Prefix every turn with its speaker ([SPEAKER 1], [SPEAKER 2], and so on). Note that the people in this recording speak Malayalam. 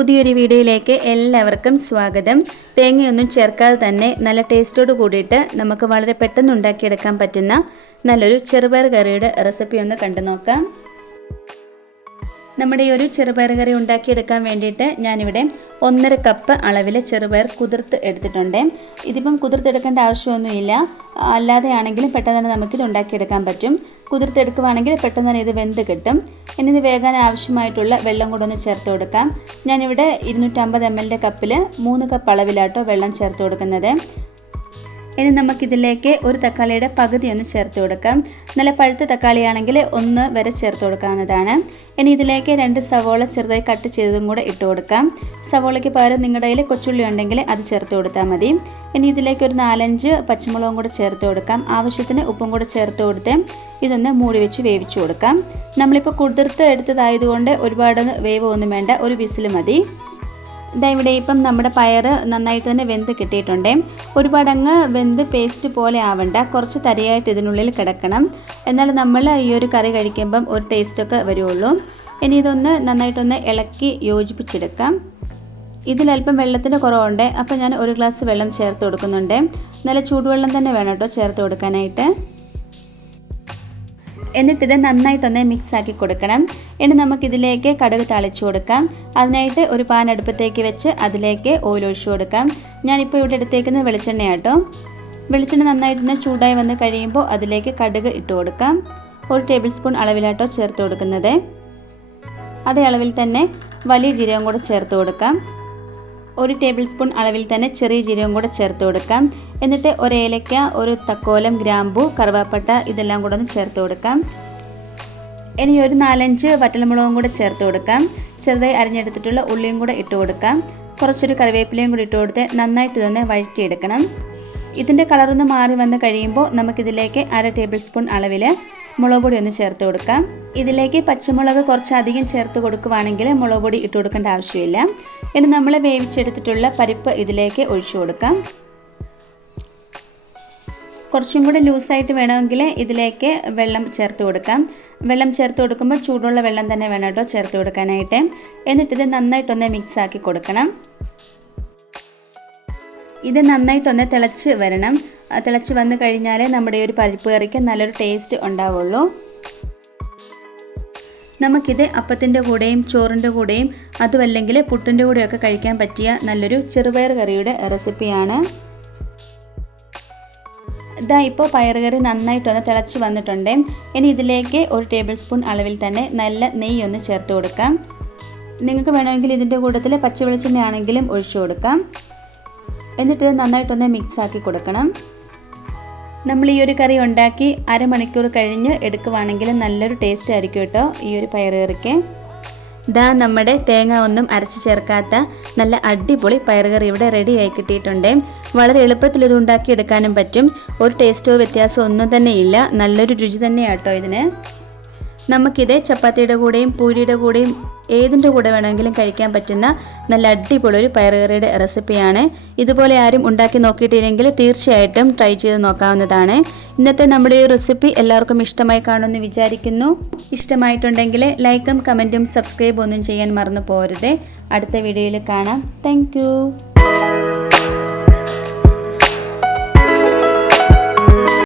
[SPEAKER 1] പുതിയൊരു വീഡിയോയിലേക്ക് എല്ലാവർക്കും സ്വാഗതം. തേങ്ങയൊന്നും ചേർക്കാതെ തന്നെ നല്ല ടേസ്റ്റോട് കൂടിയിട്ട് നമുക്ക് വളരെ പെട്ടെന്ന് ഉണ്ടാക്കിയെടുക്കാൻ പറ്റുന്ന നല്ലൊരു ചെറുപയർ കറിയുടെ റെസിപ്പി ഒന്ന് കണ്ടു നോക്കാം നമ്മുടെ ഈ ഒരു ചെറുപയർ കറി ഉണ്ടാക്കിയെടുക്കാൻ വേണ്ടിയിട്ട് ഞാനിവിടെ ഒന്നര കപ്പ് അളവിൽ ചെറുപയർ കുതിർത്ത് എടുത്തിട്ടുണ്ട്. ഇതിപ്പം കുതിർത്തെടുക്കേണ്ട ആവശ്യമൊന്നുമില്ല. അല്ലാതെ ആണെങ്കിലും പെട്ടെന്ന് തന്നെ നമുക്കിത് ഉണ്ടാക്കിയെടുക്കാൻ പറ്റും. കുതിർത്തെടുക്കുവാണെങ്കിൽ പെട്ടെന്ന് തന്നെ ഇത് വെന്ത് കിട്ടും. ഇനി ഇത് വേകാൻ ആവശ്യമായിട്ടുള്ള വെള്ളം കൂടെ ഒന്ന് ചേർത്ത് കൊടുക്കാം. ഞാനിവിടെ ഇരുന്നൂറ്റമ്പത് എം എല്ലിന്റെ കപ്പിൽ മൂന്ന് കപ്പ് അളവിലാട്ടോ വെള്ളം ചേർത്ത് കൊടുക്കുന്നത്. ഇനി നമുക്കിതിലേക്ക് ഒരു തക്കാളിയുടെ പകുതി ഒന്ന് ചേർത്ത് കൊടുക്കാം. നല്ല പഴുത്ത തക്കാളിയാണെങ്കിൽ ഒന്ന് വരെ ചേർത്ത് കൊടുക്കാവുന്നതാണ്. ഇനി ഇതിലേക്ക് രണ്ട് സവോള ചെറുതായി കട്ട് ചെയ്തതും കൂടെ ഇട്ട് കൊടുക്കാം. സവോളയ്ക്ക് പകരം നിങ്ങളുടെ കയ്യിൽ കൊച്ചുള്ളി ഉണ്ടെങ്കിൽ അത് ചേർത്ത് കൊടുത്താൽ മതി. ഇനി ഇതിലേക്ക് ഒരു നാലഞ്ച് പച്ചമുളകും കൂടെ ചേർത്ത് കൊടുക്കാം. ആവശ്യത്തിന് ഉപ്പും കൂടെ ചേർത്ത് കൊടുത്ത് ഇതൊന്ന് മൂടി വെച്ച് വേവിച്ചു കൊടുക്കാം. നമ്മളിപ്പോൾ കുതിർത്ത് എടുത്തതായതുകൊണ്ട് ഒരുപാട് വേവ് ഒന്നും വേണ്ട. ഒരു വിസിൽ മതി. ഇതാ ഇവിടെ ഇപ്പം നമ്മുടെ പയർ നന്നായിട്ട് തന്നെ വെന്ത് കിട്ടിയിട്ടുണ്ട്. ഒരുപാട് അങ്ങ് വെന്ത് പേസ്റ്റ് പോലെ ആവണ്ട. കുറച്ച് തരിയായിട്ട് ഇതിനുള്ളിൽ കിടക്കണം. എന്നാൽ നമ്മൾ ഈ ഒരു കറി കഴിക്കുമ്പം ഒരു ടേസ്റ്റൊക്കെ വരുള്ളൂ ഇനി ഇതൊന്ന് നന്നായിട്ടൊന്ന് ഇളക്കി യോജിപ്പിച്ചെടുക്കാം. ഇതിലല്പം വെള്ളത്തിന്റെ കുറവുണ്ട്. അപ്പോൾ ഞാൻ ഒരു ഗ്ലാസ് വെള്ളം ചേർത്ത് കൊടുക്കുന്നുണ്ട്. നല്ല ചൂടുവെള്ളം തന്നെ വേണം കേട്ടോ ചേർത്ത് കൊടുക്കാനായിട്ട്. എന്നിട്ടിത് നന്നായിട്ടൊന്ന് മിക്സ് ആക്കി കൊടുക്കണം. ഇനി നമുക്കിതിലേക്ക് കടുക് തളിച്ചു കൊടുക്കാം. അതിനായിട്ട് ഒരു പാൻ അടുപ്പത്തേക്ക് വെച്ച് അതിലേക്ക് ഓയിൽ ഒഴിച്ചു കൊടുക്കാം. ഞാനിപ്പോൾ ഇവിടെ എടുത്തേക്കുന്നത് വെളിച്ചെണ്ണയാട്ടോ വെളിച്ചെണ്ണ നന്നായിട്ടൊന്ന് ചൂടായി വന്ന് കഴിയുമ്പോൾ അതിലേക്ക് കടുക് ഇട്ട് കൊടുക്കാം. ഒരു ടേബിൾ സ്പൂൺ അളവിലാട്ടോ ചേർത്ത് കൊടുക്കുന്നത്. അതേ അളവിൽ തന്നെ വലിയ ജീരകം കൂടെ ചേർത്ത് കൊടുക്കാം. ഒരു ടേബിൾ സ്പൂൺ അളവിൽ തന്നെ ചെറിയ ജീരകം കൂടെ ചേർത്ത് കൊടുക്കാം. എന്നിട്ട് ഒരു ഏലക്ക ഒരു തക്കോലം ഗ്രാമ്പു കറുവാപ്പട്ട ഇതെല്ലാം കൂടെ ഒന്ന് ചേർത്ത് കൊടുക്കാം. ഇനി ഒരു നാലഞ്ച് വറ്റൽമുളകും കൂടെ ചേർത്ത് കൊടുക്കാം. ചെറുതായി അരിഞ്ഞെടുത്തിട്ടുള്ള ഉള്ളിയും കൂടെ ഇട്ട് കൊടുക്കാം. കുറച്ചൊരു കറിവേപ്പിലയും കൂടി ഇട്ട് കൊടുത്ത് നന്നായിട്ട് ഇതൊന്ന് വഴറ്റിയെടുക്കണം. ഇതിന്റെ കളറൊന്ന് മാറി വന്ന് കഴിയുമ്പോൾ നമുക്കിതിലേക്ക് അര ടേബിൾ സ്പൂൺ അളവിൽ മുളക് പൊടി ഒന്ന് ചേർത്ത് കൊടുക്കാം. ഇതിലേക്ക് പച്ചമുളക് കുറച്ചധികം ചേർത്ത് കൊടുക്കുവാണെങ്കിൽ മുളക് പൊടി ഇട്ട് കൊടുക്കേണ്ട ആവശ്യമില്ല. ഇനി നമ്മൾ വേവിച്ചെടുത്തിട്ടുള്ള പരിപ്പ് ഇതിലേക്ക് ഒഴിച്ചു കൊടുക്കാം. കുറച്ചും കൂടി ലൂസായിട്ട് വേണമെങ്കിൽ ഇതിലേക്ക് വെള്ളം ചേർത്ത് കൊടുക്കാം. വെള്ളം ചേർത്ത് കൊടുക്കുമ്പോൾ ചൂടുള്ള വെള്ളം തന്നെ വേണം കേട്ടോ ചേർത്ത് കൊടുക്കാനായിട്ട്. എന്നിട്ടിത് നന്നായിട്ടൊന്ന് മിക്സ് ആക്കി കൊടുക്കണം. ഇത് നന്നായിട്ടൊന്ന് തിളച്ച് വരണം. തിളച്ച് വന്നു കഴിഞ്ഞാൽ നമ്മുടെ ഒരു പരിപ്പ് കറിക്ക് നല്ലൊരു ടേസ്റ്റ് ഉണ്ടാവുള്ളൂ. നമുക്കിത് അപ്പത്തിന്റെ കൂടെയും ചോറിന്റെ കൂടെയും അതുമല്ലെങ്കിൽ പുട്ടിന്റെ കൂടെയൊക്കെ കഴിക്കാൻ പറ്റിയ നല്ലൊരു ചെറുപയർ കറിയുടെ റെസിപ്പിയാണ്. ഇതാ ഇപ്പോൾ പയറുകറി നന്നായിട്ടൊന്ന് തിളച്ച് വന്നിട്ടുണ്ട്. ഇനി ഇതിലേക്ക് ഒരു ടേബിൾ സ്പൂൺ അളവിൽ തന്നെ നല്ല നെയ്യ് ഒന്ന് ചേർത്ത് കൊടുക്കാം. നിങ്ങൾക്ക് വേണമെങ്കിൽ ഇതിന്റെ കൂട്ടത്തിൽ പച്ചവെളിച്ചെണ്ണയാണെങ്കിലും ഒഴിച്ചു കൊടുക്കാം. എന്നിട്ട് നന്നായിട്ടൊന്ന് മിക്സ് ആക്കി കൊടുക്കണം. നമ്മൾ ഈ ഒരു കറി ഉണ്ടാക്കി അരമണിക്കൂർ കഴിഞ്ഞ് എടുക്കുവാണെങ്കിൽ നല്ലൊരു ടേസ്റ്റ് ആയിരിക്കും കേട്ടോ ഈ ഒരു പയറുകറിക്ക് ഇതാ നമ്മുടെ തേങ്ങ ഒന്നും അരച്ച് ചേർക്കാത്ത നല്ല അടിപൊളി പയറുകറി ഇവിടെ റെഡി ആയി കിട്ടിയിട്ടുണ്ട്. വളരെ എളുപ്പത്തിൽ ഇത് ഉണ്ടാക്കിയെടുക്കാനും പറ്റും. ഒരു ടേസ്റ്റോ വ്യത്യാസമോ ഒന്നും തന്നെ ഇല്ല. നല്ലൊരു രുചി തന്നെയാട്ടോ ഇതിന്. നമുക്കിത് ചപ്പാത്തിയുടെ കൂടെയും പൂരിയുടെ കൂടെയും ഏതിന്റെ കൂടെ വേണമെങ്കിലും കഴിക്കാൻ പറ്റുന്ന നല്ല അടിപൊളി ഒരു പയറുകറിയുടെ റെസിപ്പിയാണ്. ഇതുപോലെ ആരും ഉണ്ടാക്കി നോക്കിയിട്ടില്ലെങ്കിൽ തീർച്ചയായിട്ടും ട്രൈ ചെയ്ത് നോക്കാവുന്നതാണ്. ഇന്നത്തെ നമ്മുടെ ഈ റെസിപ്പി എല്ലാവർക്കും ഇഷ്ടമായി കാണുമെന്ന് വിചാരിക്കുന്നു. ഇഷ്ടമായിട്ടുണ്ടെങ്കിൽ ലൈക്കും കമന്റും സബ്സ്ക്രൈബ് ഒന്നും ചെയ്യാൻ മറന്നു പോരുത് അടുത്ത വീഡിയോയിൽ കാണാം. താങ്ക്